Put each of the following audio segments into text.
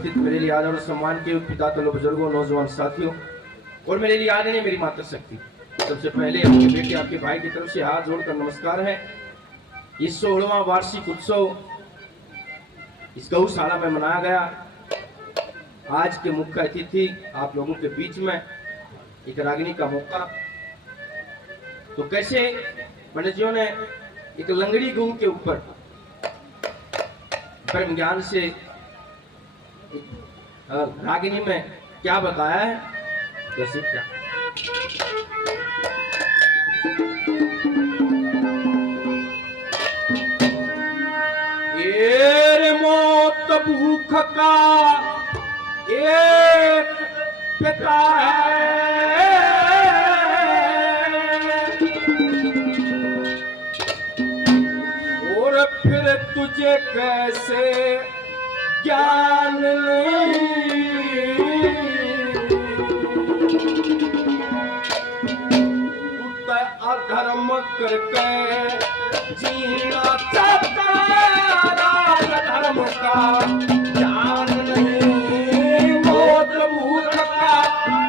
उपस्थित मेरे लिए आदर और सम्मान के पिता तलो बुजुर्गों, नौजवान साथियों और मेरे लिए आदरणीय मेरी माता शक्ति, सबसे पहले आपके बेटे आपके भाई की तरफ से हाथ जोड़कर नमस्कार है। इस 16वां वार्षिक उत्सव इस गौशाला में मनाया गया। आज के मुख्य अतिथि आप लोगों के बीच में एक रागिनी का मौका। तो कैसे पंडित जियों ने एक लंगड़ी गऊ के ऊपर ब्रह्म ज्ञान से रागिनी में क्या बताया है, कैसे क्या ये मौत भूख का एक पिता है, और फिर तुझे कैसे ज्ञान अधर्म करके जीना चाहता, धर्म का ज्ञान नहीं, मौत भूख का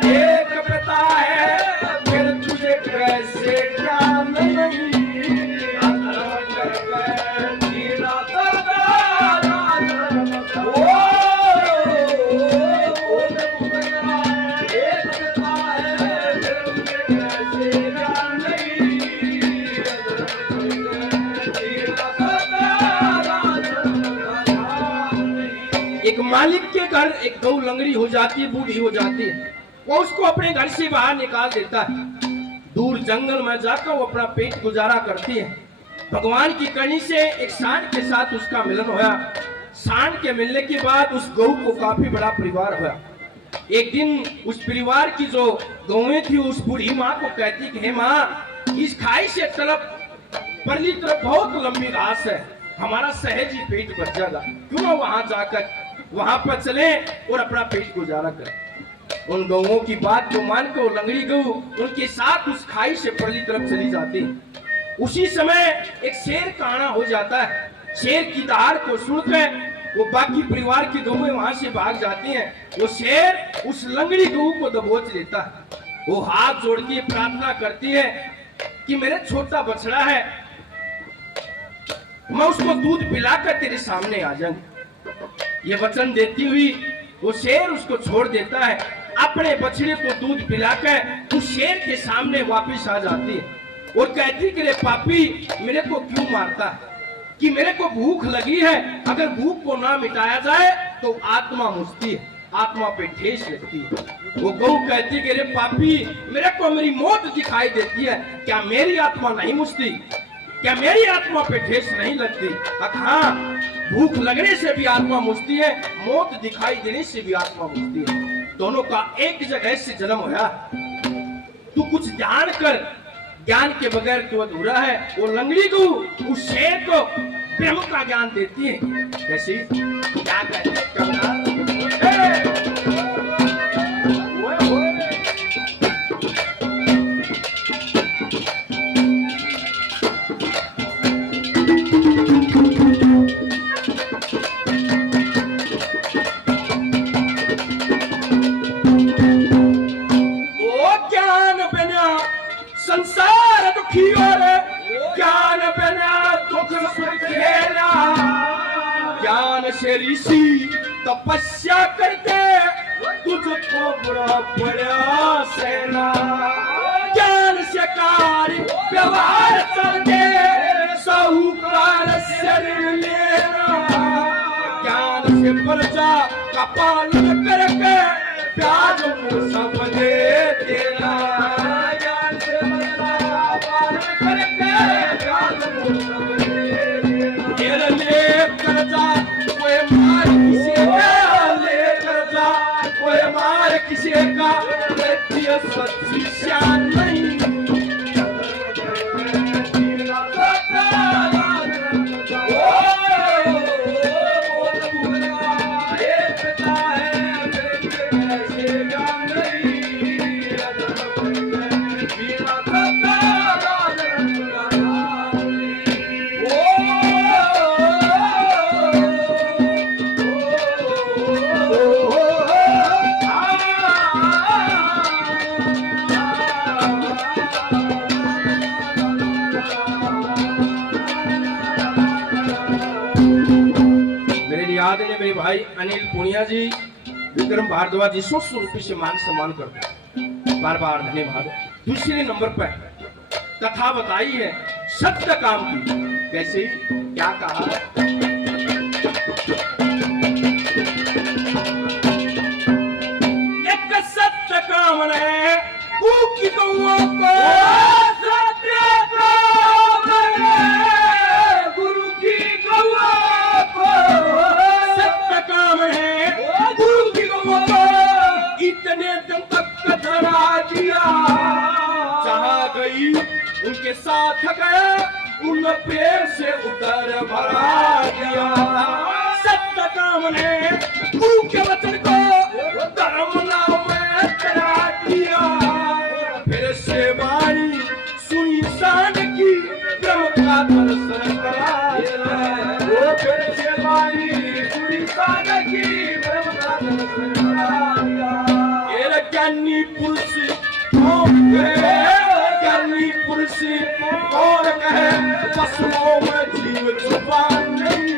एक पिता है, फिर तुझे कैसे ज्ञान नहीं, अधर्म करके जीना चाहता, एक मालिक के घर एक गौ लंगड़ी हो जाती है, बूढ़ी हो जाती है, वो उसको अपने घर से बाहर निकाल देता है। दूर जंगल में जाकर वो अपना पेट गुजारा करती है। भगवान की करनी से एक सांड के साथ उसका मिलन होया। सांड के मिलने के बाद उस गौ को काफी बड़ा परिवार हुआ। एक दिन उस परिवार की जो गौएं थी उस बूढ़ी माँ को कहती कि हे माँ, इस खाई से तरफ परली तरफ बहुत लंबी घास है, हमारा सहज ही पेट भर जाएगा, क्यों ना वहां जाकर वहां पर चले और अपना पेट गुजारा करें। उन गौओं की बात को मानकर वो लंगड़ी गऊ उनके साथ उस खाई से परली तरफ चली जाती। उसी समय एक शेर काना हो जाता है। शेर की दहाड़ को सुनकर वो बाकी परिवार की गौएं वहां से भाग जाती हैं। वो शेर उस लंगड़ी गऊ को दबोच लेता है। वो हाथ जोड़ के प्रार्थना करती है कि मेरा छोटा बछड़ा है, मैं उसको दूध पिलाकर तेरे सामने आ जाऊंगी। ये वचन देती हुई वो शेर उसको छोड़ देता है। अपने बछड़े को दूध पिलाकर उस शेर के सामने वापस आ जाती है और कहती कि रे पापी, मेरे को क्यों मारता है, कि मेरे को भूख लगी है, अगर भूख को ना मिटाया जाए तो आत्मा मुझती है, आत्मा पे ठेस लगती है। वो गौ कहती कि रे पापी, मेरे को मेरी मौत दिखाई देती है, क्या मेरी आत्मा नहीं मुझती, क्या मेरी आत्मा पे ठेस नहीं लगती? हाँ, भूख लगने से भी आत्मा मुझती है, मौत दिखाई देने से भी आत्मा मुझती है। दोनों का एक जगह से जन्म होया। तू कुछ ध्यान कर, ज्ञान के बगैर तू अधूरा है। वो लंगड़ी को उस शेर को ब्रह्म का ज्ञान देती है। कैसी क्या संसार दुखी और ज्ञान बिना दुख सुख खेला। ज्ञान से ऋषि तपस्या करते तुझको बुरा पड़ा सेना। ज्ञान से कार्य व्यवहार चलते साहूकार शरीर लेना। ज्ञान से प्रजा का पालन करके प्याज सब दे देना। किसी का सच्ची शान नहीं। माननीय मेरे भाई अनिल पुनिया जी, विक्रम भारद्वाज जी 100 रुपये से मान सम्मान करते हैं, बार बार धन्यवाद। दूसरे नंबर पर कथा बताई है सत्य काम की। कैसे, क्या कहा? एक सत्य काम है की गौआ को, सत्य काम है गुरु की गौआ को, सत्य काम है गुरु की गौआ को। इतने दिन तक धरा दिया, जहां गई उनके साथ गया, उन पैर से उतर भरा दिया। सत्य काम ने गुरु के वचन को धर्म नाम में चढ़ा दिया। फिर सेवाई सुनी शान की, ब्रह्म का दर्शन करा दिया। फिर सेवाई सुनी शान की, ब्रह्म का दर्शन करा दिया। ज्ञानी पुरुष कौन कहे, ज्ञानी पुरुष कौन कहे, पशुओं में जीव छुपा नहीं।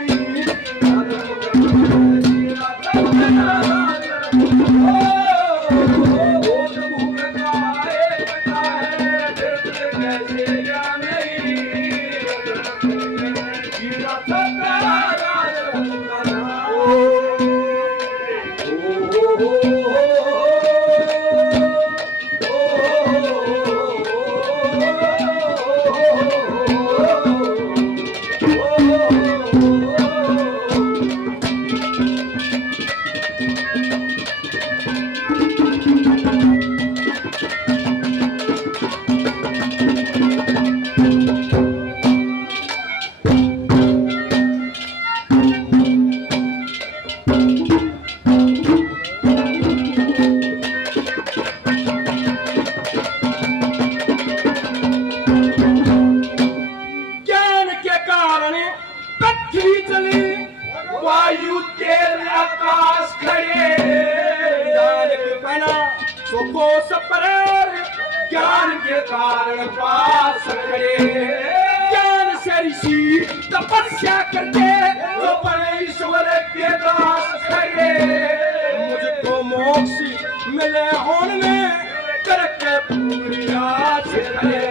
ज्ञान के कारण पास खड़े, ज्ञान से ऋषि तपस्या करके जो परमेश्वर के दास खड़े। मुझको मोक्ष मिले होने में करके पूरी आस खड़े,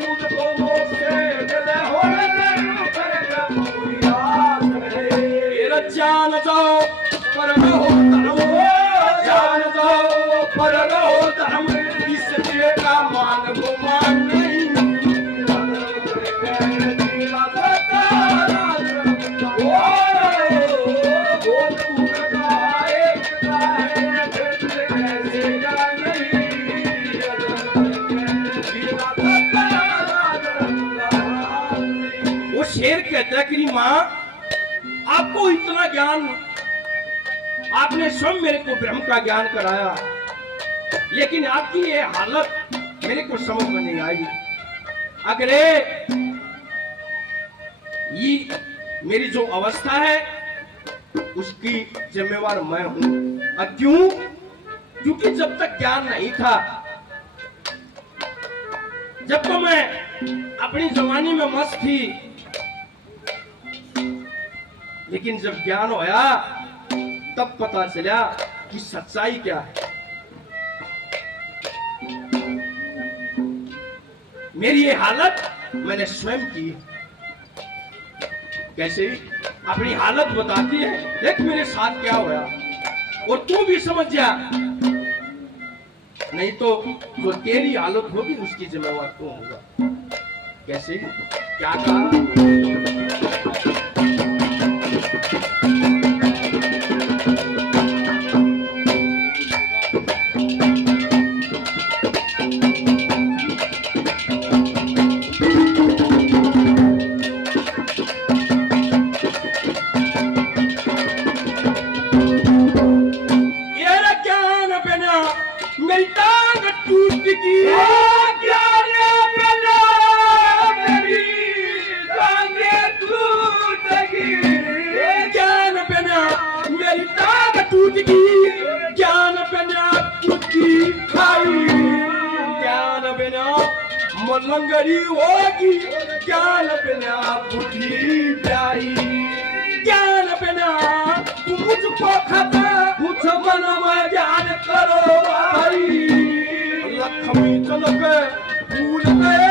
मुझको मोक्ष मिले होने में करके पूरी आस खड़े। जान जाओ पर रहो धर्म, जान जाओ पर रहो धर्म, इसलिए का मान गुमान नहीं। वो शेर कहता है कि माँ, आपको इतना ज्ञान, आपने स्वयं मेरे को ब्रह्म का ज्ञान कराया, लेकिन आपकी ये हालत मेरे को समझ में नहीं आई। अगर ये मेरी जो अवस्था है उसकी जिम्मेवार मैं हूं। क्यों? क्योंकि जब तक ज्ञान नहीं था, जब तो मैं अपनी जवानी में मस्त थी, लेकिन जब ज्ञान होया तब पता चला कि सच्चाई क्या है। मेरी ये हालत मैंने स्वयं की। कैसे? अपनी हालत बताती है, देख मेरे साथ क्या हुआ, और तू भी समझ जा, नहीं तो जो तेरी हालत होगी उसकी जिम्मेवार तू होगा। कैसे? क्या कहा? मेरी टांग टूट गई, ज्ञान बिना मेरी टांग टूट गई, ज्ञान बिना मेरी टांग टूट गई, ज्ञान बिना कुत्ती खाई, ज्ञान बिना मलंगरी होगी, ज्ञान बिना बुद्धि जाई, ज्ञान बिना पोखत कुछ मन में ज्ञान करो भाई लक्ष्मी चल के फूल पे